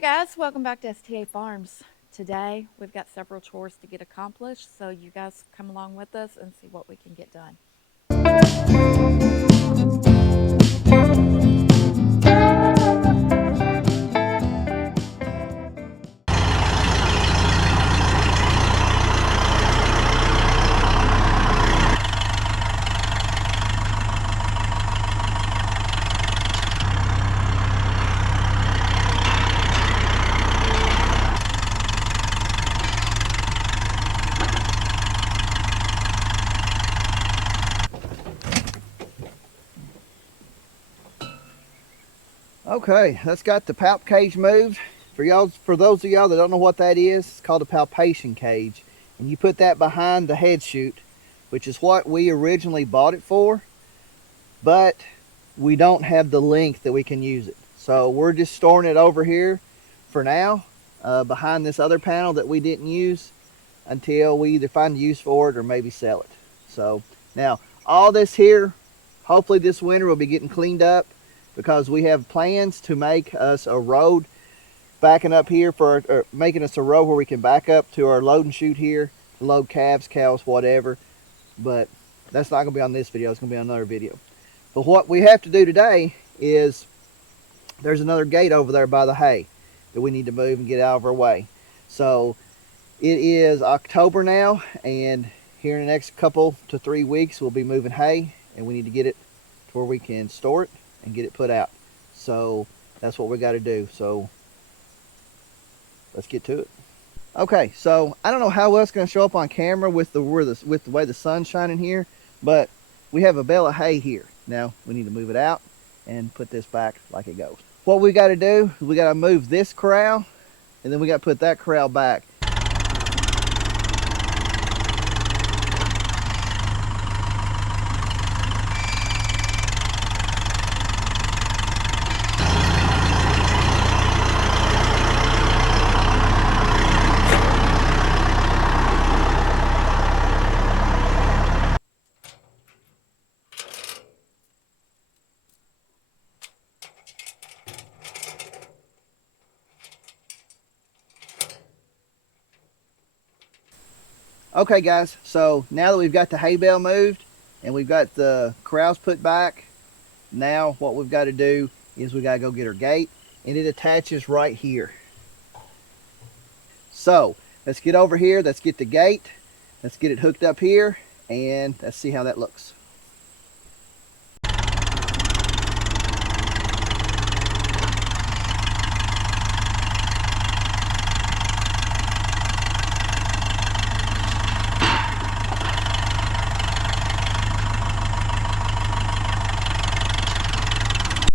Hey guys, welcome back to STA Farms. Today we've got several chores to get accomplished, so you guys come along with us and see what we can get done. Okay, that's got the palp cage moved. For those of y'all that don't know what that is, it's called a palpation cage. And you put that behind the head chute, which is what we originally bought it for, but we don't have the length that we can use it. So we're just storing it over here for now, behind this other panel that we didn't use until we either find a use for it or maybe sell it. So now all this here, hopefully this winter will be getting cleaned up, because we have plans to make us a road backing up here making us a road where we can back up to our load and chute here, load calves, cows, whatever. But that's not going to be on this video. It's going to be on another video. But what we have to do today is there's another gate over there by the hay that we need to move and get out of our way. So it is October now, and here in the next couple to 3 weeks we'll be moving hay, and we need to get it to where we can store it and get it put out. So that's what we got to do. So let's get to it. Okay, so I don't know how well it's going to show up on camera with the way the sun's shining here, but we have a bale of hay here. Now we need to move it out and put this back like it goes. What we got to do is we got to move this corral, and then we got to put that corral back. Okay guys, so now that we've got the hay bale moved and we've got the corrals put back, now what we've got to do is we got to go get our gate, and it attaches right here. So let's get over here, let's get the gate, let's get it hooked up here, and let's see how that looks.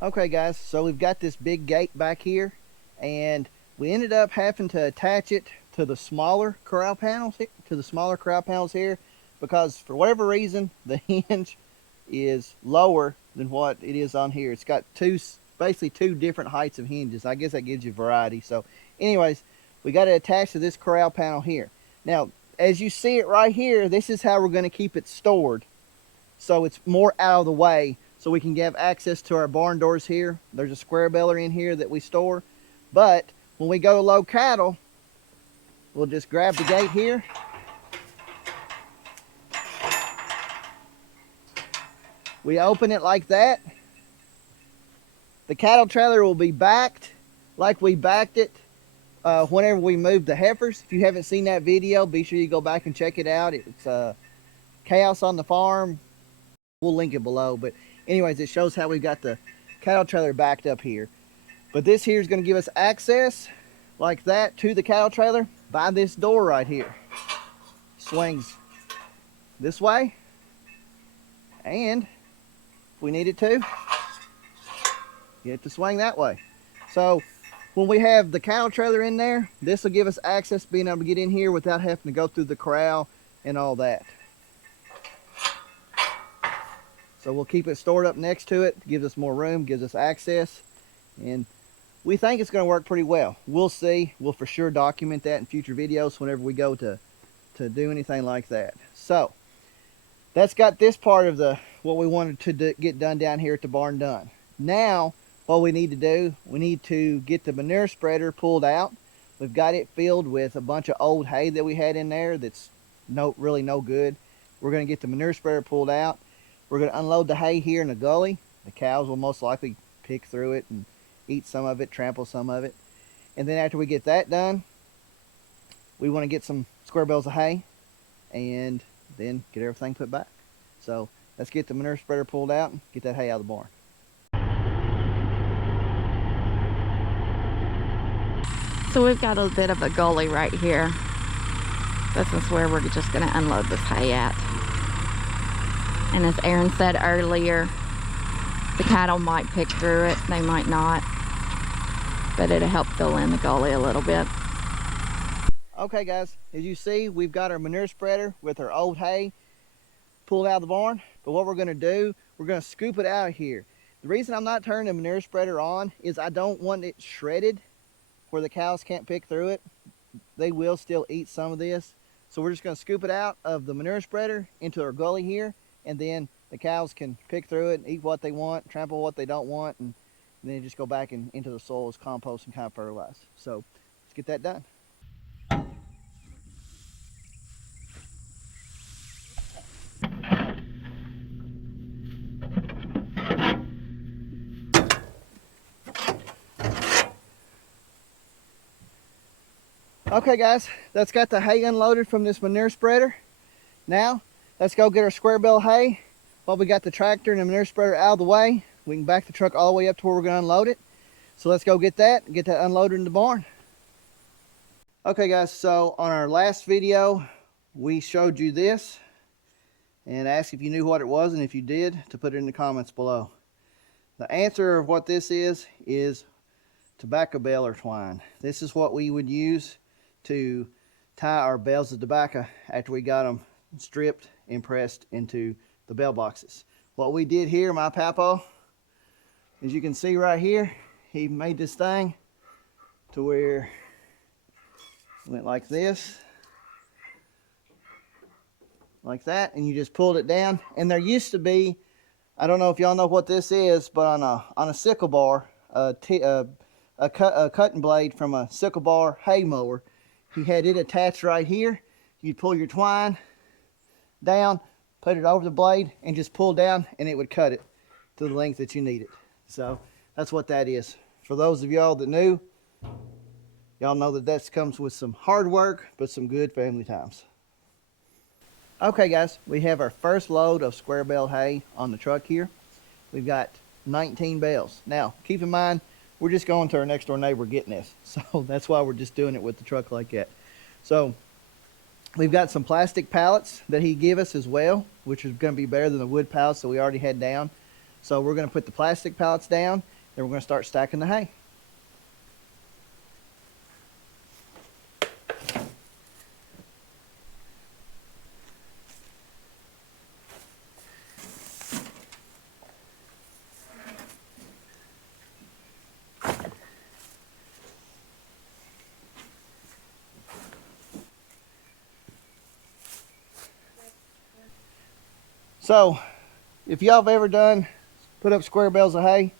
Okay guys, so we've got this big gate back here, and we ended up having to attach it to the smaller corral panels here, because for whatever reason the hinge is lower than what it is on here. It's got basically two different heights of hinges. I guess that gives you variety. So anyways, we got to attach to this corral panel here. Now as you see it right here, this is how we're going to keep it stored, so it's more out of the way, so we can have access to our barn doors here. There's a square baler in here that we store, but when we go to load cattle, we'll just grab the gate here, we open it like that. The cattle trailer will be backed like we backed it whenever we moved the heifers. If you haven't seen that video, be sure you go back and check it out. It's Chaos on the Farm. We'll link it below, but anyways, it shows how we've got the cattle trailer backed up here. But this here is going to give us access like that to the cattle trailer by this door right here. Swings this way, and if we need it to, get it to swing that way. So when we have the cattle trailer in there, this will give us access being able to get in here without having to go through the corral and all that. So we'll keep it stored up next to it. Gives us more room, gives us access, and we think it's going to work pretty well. We'll see. We'll for sure document that in future videos whenever we go to do anything like that. So that's got this part of what we wanted to get done down here at the barn done. Now what we need to do, we need to get the manure spreader pulled out. We've got it filled with a bunch of old hay that we had in there that's really no good. We're going to get the manure spreader pulled out. We're going to unload the hay here in the gully. The cows will most likely pick through it and eat some of it, trample some of it. And then after we get that done, we want to get some square bales of hay and then get everything put back. So let's get the manure spreader pulled out and get that hay out of the barn. So we've got a bit of a gully right here. This is where we're just going to unload this hay at. And as Aaron said earlier, the cattle might pick through it, they might not, but it'll help fill in the gully a little bit. Okay guys, as you see, we've got our manure spreader with our old hay pulled out of the barn. But what we're going to do, we're going to scoop it out of here. The reason I'm not turning the manure spreader on is I don't want it shredded where the cows can't pick through it. They will still eat some of this. So we're just going to scoop it out of the manure spreader into our gully here, and then the cows can pick through it and eat what they want, trample what they don't want, and then just go back into the soil as compost and kind of fertilize. So let's get that done. Okay guys, that's got the hay unloaded from this manure spreader. Now, let's go get our square bale hay. While we got the tractor and the manure spreader out of the way, we can back the truck all the way up to where we're gonna unload it. So let's go get that unloaded in the barn. Okay guys, so on our last video, we showed you this and asked if you knew what it was, and if you did, to put it in the comments below. The answer of what this is tobacco bale or twine. This is what we would use to tie our bales of tobacco after we got them stripped and pressed into the bale boxes. What we did here, my papa, as you can see right here, he made this thing to where it went like this, like that, and you just pulled it down. And there used to be, I don't know if y'all know what this is, but on a sickle bar, a cutting blade from a sickle bar hay mower, he had it attached right here. You'd pull your twine down, put it over the blade, and just pull down, and it would cut it to the length that you need it. So that's what that is. For those of y'all that knew, y'all know that comes with some hard work, but some good family times. Okay guys, we have our first load of square bale hay on the truck here. We've got 19 bales. Now, keep in mind, we're just going to our next door neighbor getting this. So that's why we're just doing it with the truck like that. So we've got some plastic pallets that he gave us as well, which is going to be better than the wood pallets that we already had down. So we're going to put the plastic pallets down, then we're going to start stacking the hay. So, if y'all have ever put up square bales of hay,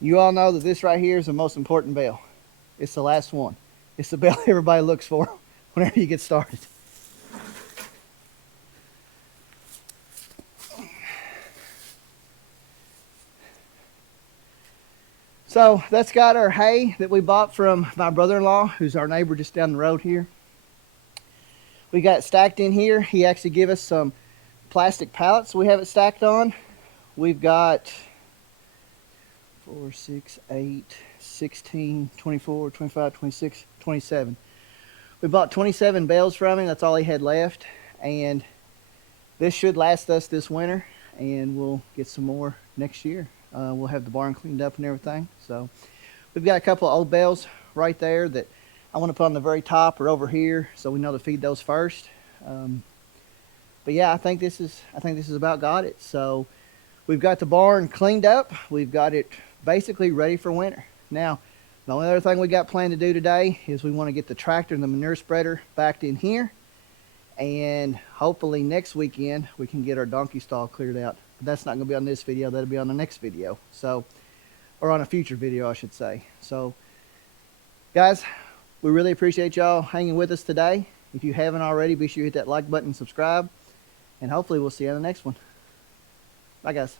you all know that this right here is the most important bale. It's the last one. It's the bale everybody looks for whenever you get started. So, that's got our hay that we bought from my brother-in-law, who's our neighbor just down the road here. We got it stacked in here. He actually gave us some plastic pallets we have it stacked on. We've got 4, 6, 8, 16, 24, 25, 26, 27. We bought 27 bales from him. That's all he had left. And this should last us this winter, and we'll get some more next year. We'll have the barn cleaned up and everything. So we've got a couple of old bales right there that I want to put on the very top or over here, so we know to feed those first. But yeah, I think this is about got it. So we've got the barn cleaned up. We've got it basically ready for winter. Now, the only other thing we got planned to do today is we want to get the tractor and the manure spreader backed in here. And hopefully next weekend we can get our donkey stall cleared out. But that's not going to be on this video. That'll be on the next video. So or on a future video, I should say. So guys, we really appreciate y'all hanging with us today. If you haven't already, be sure you hit that like button and subscribe, and hopefully we'll see you on the next one. Bye guys.